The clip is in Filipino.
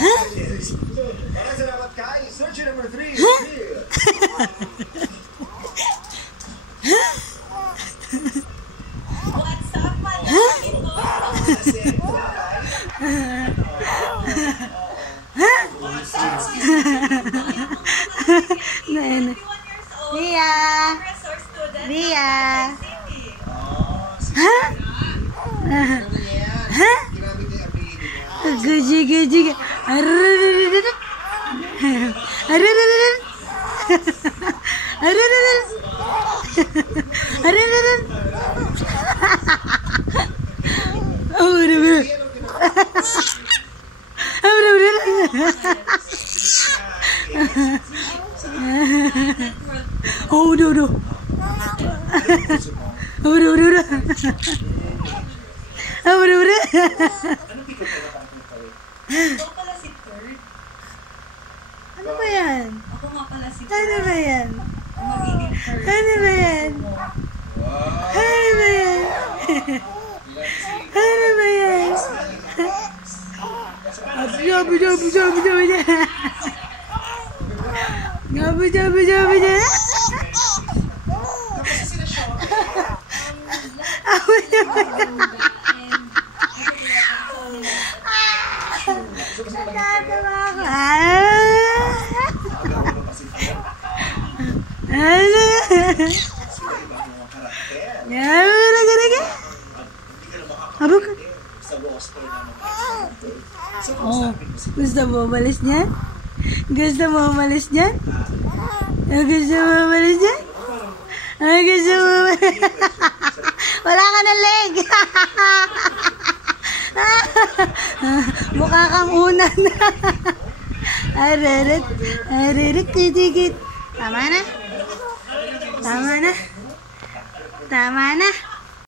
Salamat kay search number 3. What's up, man? Ria! Ria! Ha? Ha? Gaji. Oh, no. Ikaw pala si Third. Ano ba yan? Ako nga pala si Ano Third. ba yan? Magiging Third. Ano ba yan? Ano ba yan? Ano ba yan? Oh, gusto mo umalis niyan? Gusto mo umalis niyan? Gusto mo umalis niyan? Gusto mo umalis? Wala ka na leg! Mukha kang unan. Aririt, kitikit. Tama na? Tama na? Tama na?